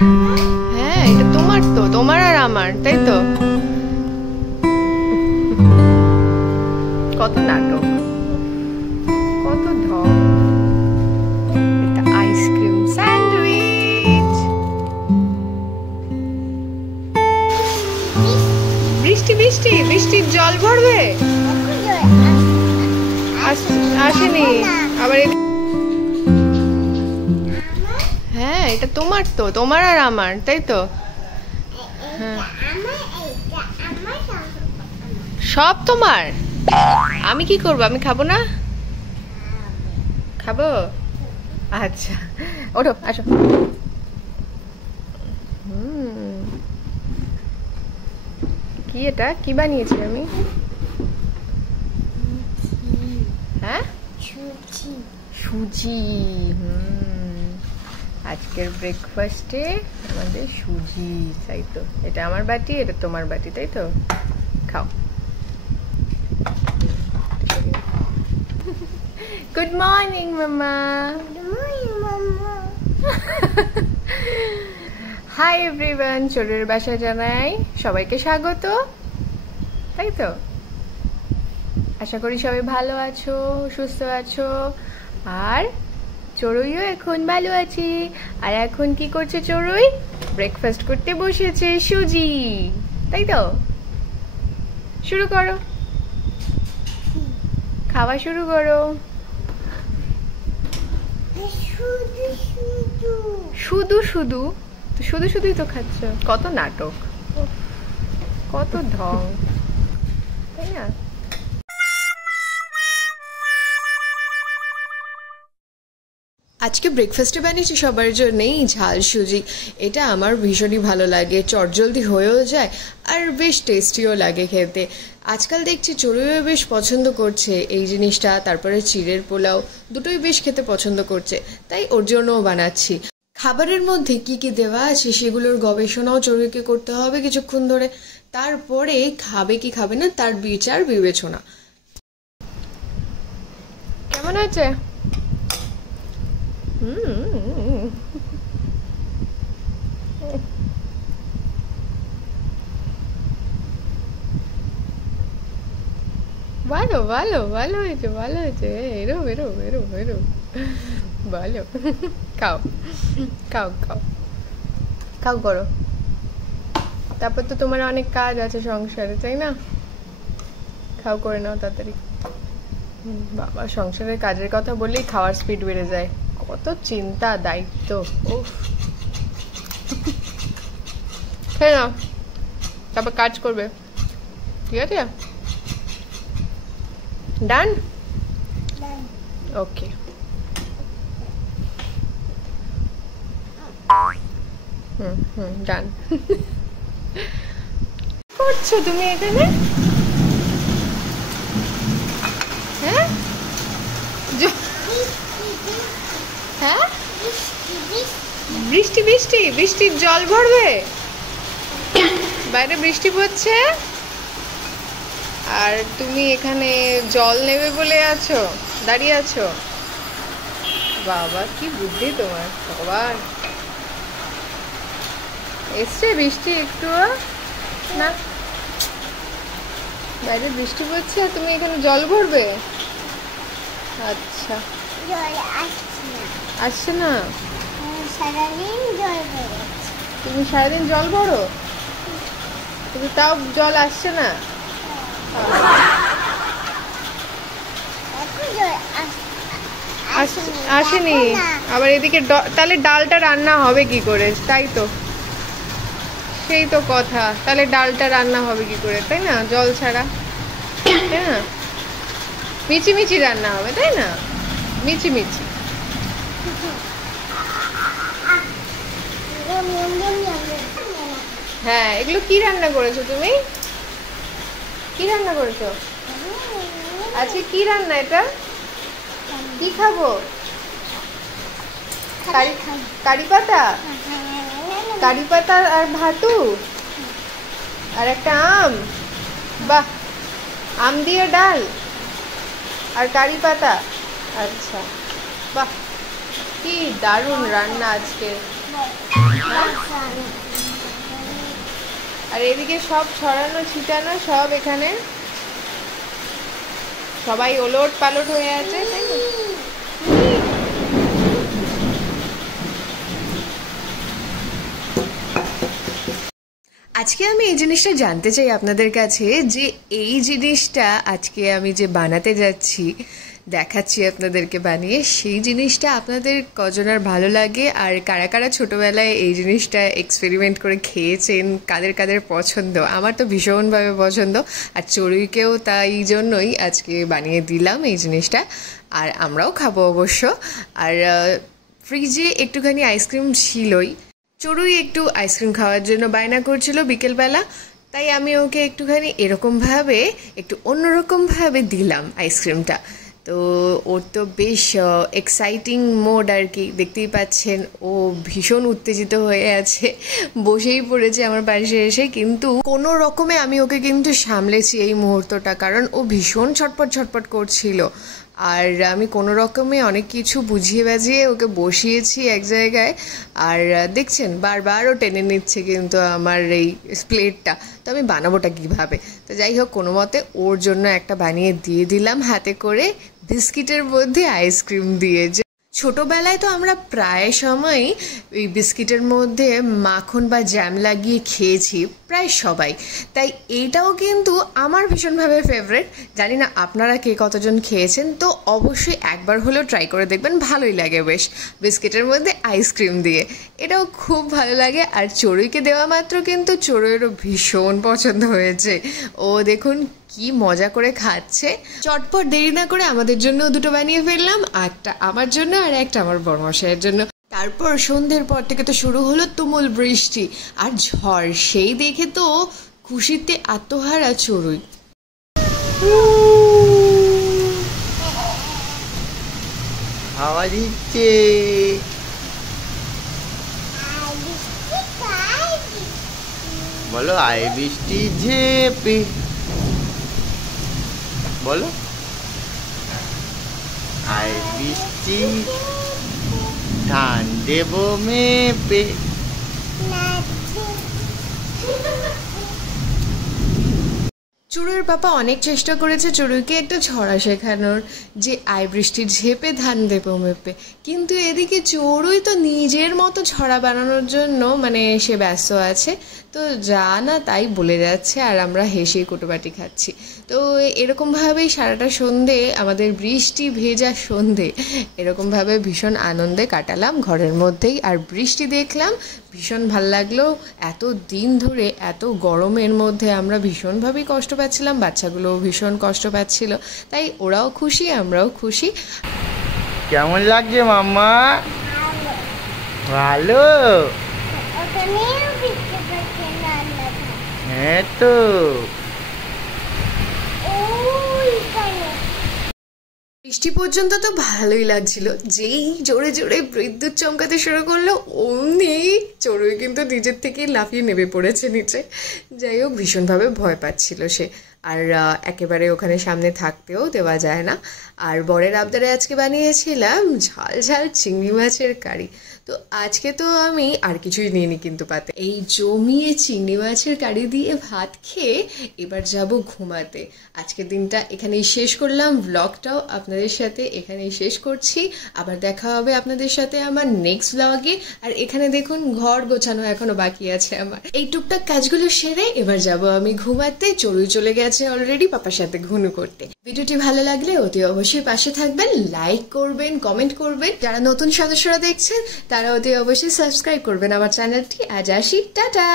হ্যাঁ, এটা তোমার তো, তোমার আর আমার, তাই তো? কত নাটক, কত ঢং। এটা আইসক্রিম স্যান্ডউইচ। বৃষ্টি বৃষ্টি বৃষ্টির জল ভরবে। আসেনি আবার। হ্যাঁ, এটা তোমার তো, তোমার আর আমার, তাই তো? হ্যাঁ, সব তোমার। আমি কি করবো? আমি খাবো না? খাবো। আচ্ছা, ওঠো, আসো। কি এটা? কি বানিয়েছি আমি? হ্যাঁ, সুজি। আজকের ব্রেকফাস্টে আমাদের সুজি, তাই তো? এটা আমার বাটি, এটা তোমার বাটি, তাই তো? খাও। গুড মর্নিং মামা। হাই এভরিওয়ান, চোরের বাসা জানাই সবাইকে স্বাগত, তাই তো? আশা করি সবাই ভালো আছো, সুস্থ আছো। আর চড়ুইও এখন ভালো আছে। আর এখন কি করছে চড়ুই? ব্রেকফাস্ট করতে বসেছে সুজি, তাই তো? শুরু করো, খাওয়া শুরু করো। শুধু শুধু তো, শুধু শুধুই তো খাচ্ছ। কত নাটক, কত ঢং, তাই না? আজকে ব্রেকফাস্টে বানিয়েছি সবার জন্যই ঝাল সুজি। এটা আমার ভীষণই ভালো লাগে, চটজলদি হয়েও যায় আর বেশ টেস্টিও লাগে খেতে। আজকাল দেখছি চড়ুইও বেশ পছন্দ করছে এই জিনিসটা, তারপরে চিড়ের পোলাও দুটোই বেশ খেতে পছন্দ করছে, তাই ওর জন্যও বানাচ্ছি। খাবারের মধ্যে কি কি দেওয়া আছে সেগুলোর গবেষণাও চড়ুইকে করতে হবে কিছুক্ষণ ধরে, তারপরে খাবে কি খাবে না তার বিচার বিবেচনা। কেমন আছে? ভালো ভালো ভালো হয়েছে, ভালো হয়েছে। এরো এরো এরো এরো, ভালো। খাও খাও খাও খাও, করো। তারপর তো তোমার অনেক কাজ আছে সংসারে, তাই না? খাও, করে নাও তাড়াতাড়ি। বাবা, সংসারের কাজের কথা বললেই খাওয়ার স্পিড বেড়ে যায়। কত চিন্তা, দায়িত্ব। উফ, খেয়ে নাও, তারপর কাজ করবে, ঠিক আছে? ডান, ওকে। ডান। করছো তুমি এখানে? হ্যাঁ, হ্যাঁ, বৃষ্টি বৃষ্টি বৃষ্টির জল ভরবে। বাইরে বৃষ্টি পড়ছে আর তুমি এখানে জল নেবে বলে আছো, দাঁড়িয়ে আছো। বাবা, কি বুদ্ধি তোমার সবার। এসছে বৃষ্টি একটু না? বাইরে বৃষ্টি পড়ছে আর তুমি এখানে জল ভরবে? আচ্ছা, আসছে না? তুমি সারাদিন জল ভরো, কিন্তু তাও জল আসছে না? আসেনি আবার এদিকে। তাহলে ডালটা রান্না হবে কি করে? তাই তো, সেই তো কথা। তাহলে ডালটা রান্না হবে কি করে, তাই না? জল ছাড়া, তাই না? মিচিমিচি রান্না হবে, তাই না? মিচিমিচি। হ্যাঁ, এগুলো কি রান্না করেছো তুমি? কি রান্না করেছো? আজকে কি রান্না এটা? কি খাবো? কারি পাতা, কারি পাতা আর ভাতু আর একটা আম। বাহ, আম দিয়ে ডাল আর কারি পাতা। আচ্ছা, বাহ, কি দারুণ রান্না আজকে। আর এদিকে সব ছড়ানো ছিটানো সব এখানে সবাই ওলট পালট হয়ে আছে, তাই না? আজকে আমি এই জিনিসটা জানতে চাই আপনাদের কাছে যে এই জিনিসটা আজকে আমি যে বানাতে যাচ্ছি, দেখাচ্ছি আপনাদেরকে বানিয়ে, সেই জিনিসটা আপনাদের কজনের ভালো লাগে আর কারা কারা ছোটোবেলায় এই জিনিসটা এক্সপেরিমেন্ট করে খেয়েছেন, কাদের কাদের পছন্দ। আমার তো ভীষণভাবে পছন্দ, আর চড়ুইকেও তাই জন্যই আজকে বানিয়ে দিলাম এই জিনিসটা, আর আমরাও খাবো অবশ্য। আর ফ্রিজে একটুখানি আইসক্রিম ছিলই, চড়ুই একটু আইসক্রিম খাওয়ার জন্য বায়না করছিল বিকেলবেলা, তাই আমি ওকে একটুখানি এরকমভাবে একটু অন্যরকমভাবে দিলাম আইসক্রিমটা। তো ওর তো বেশ এক্সাইটিং মোড আর কি, দেখতেই পাচ্ছেন ও ভীষণ উত্তেজিত হয়ে আছে, বসেই পড়েছে আমার পাশে এসে। কিন্তু কোনো রকমে আমি ওকে কিন্তু সামলেছি এই মুহূর্তটা, কারণ ও ভীষণ ছটপট ছটপট করছিল। আর আমি কোনো রকমে অনেক কিছু বুঝিয়ে বাজিয়ে ওকে বসিয়েছি এক জায়গায়, আর দেখছেন বারবারও টেনে নিচ্ছে কিন্তু আমার এই প্লেটটা। তো আমি বানাবোটা কীভাবে? তো যাই হোক, কোনো মতে ওর জন্য একটা বানিয়ে দিয়ে দিলাম হাতে করে, বিস্কিটের মধ্যে আইসক্রিম দিয়ে। যে ছোটোবেলায় তো আমরা প্রায় সময়ই ওই বিস্কিটের মধ্যে মাখন বা জ্যাম লাগিয়ে খেয়েছি প্রায় সবাই, তাই এইটাও কিন্তু আমার ভীষণভাবে ফেভারিট। জানি না আপনারা কে কতজন খেয়েছেন, তো অবশ্যই একবার হলেও ট্রাই করে দেখবেন, ভালোই লাগে বেশ, বিস্কিটের মধ্যে আইসক্রিম দিয়ে, এটাও খুব ভালো লাগে। আর চড়ুইকে দেওয়া মাত্র কিন্তু চড়ুইয়েরও ভীষণ পছন্দ হয়েছে, ও দেখুন কি মজা করে খাচ্ছে। চটপট দেরি না করে আমাদের জন্য দুটো বানিয়ে ফেললাম, একটা আমার জন্য আর একটা আমার বড়মশাইয়ের জন্য। তারপর সন্ধ্যের পর থেকে তো শুরু হলো তুমুল বৃষ্টি আর ঝড়, সেই দেখে তো খুশিতে আত্মহারা চড়ুই। হাওয়া দিচ্ছে, বলো আয় বৃষ্টি ঝেপে, বলো আয় বৃষ্টি ধান দেব মেপে। চড়ুইয়ের পাপা অনেক চেষ্টা করেছে চড়ুইকে একটা ছড়া শেখানোর, যে আই বৃষ্টির ঝেপে ধান দেবো মেপে, কিন্তু এদিকে চড়ুই তো নিজের মতো ছড়া বানানোর জন্য মানে সে ব্যস্ত আছে, তো যা না তাই বলে যাচ্ছে, আর আমরা হেসে কোটোবাটি খাচ্ছি। তো এরকমভাবেই সারাটা সন্ধে, আমাদের বৃষ্টি ভেজা সন্ধে এরকমভাবে ভীষণ আনন্দে কাটালাম ঘরের মধ্যেই, আর বৃষ্টি দেখলাম, ভীষণ ভাল লাগলো। এত দিন ধরে এত গরমের মধ্যে আমরা ভীষণভাবেই কষ্ট পাচ্ছিলাম, বাচ্চাগুলোও ভীষণ কষ্ট পাচ্ছিল, তাই ওরাও খুশি আমরাও খুশি। কেমন লাগছে মাম্মা? ভালো? হ্যাঁ তো। বৃষ্টি পর্যন্ত তো ভালোই লাগছিল, যেই জোরে জোরে বিদ্যুৎ চমকাতে শুরু করলো অমনি চড়ুই কিন্তু নিজের থেকে লাফিয়ে নেমে পড়েছে নিচে। যাই হোক, ভীষণভাবে ভয় পাচ্ছিল সে, আর একেবারে ওখানে সামনে থাকতেও দেওয়া যায় না। আর বরের আবদারে আজকে বানিয়েছিলাম ঝাল ঝাল চিংড়ি মাছের কারি। তো আজকে তো আমি আর কিছুই নিইনি কিন্তু পাতে, এই জমিয়ে চিংড়ি মাছের কারি দিয়ে ভাত খেয়ে এবার যাব ঘুমাতে। আজকের দিনটা এখানেই শেষ করলাম, ব্লগটাও আপনাদের সাথে এখানেই শেষ করছি। আবার দেখা হবে আপনাদের সাথে আমার নেক্সট ব্লগে। আর এখানে দেখুন ঘর গোছানো এখনো বাকি আছে আমার, এই টুকটাক কাজগুলো সেরে এবার যাব আমি ঘুমাতে। চড়ুই চলে গেছে অলরেডি পাপার সাথে ঘুনু করতে। ভিডিওটি ভালো লাগলে অতি অবশ্যই পাশে থাকবেন, লাইক করবেন, কমেন্ট করবেন। যারা নতুন সদস্যরা দেখছেন তারা অতি অবশ্যই সাবস্ক্রাইব করবেন আমার চ্যানেলটি। আজ আসি, টাটা।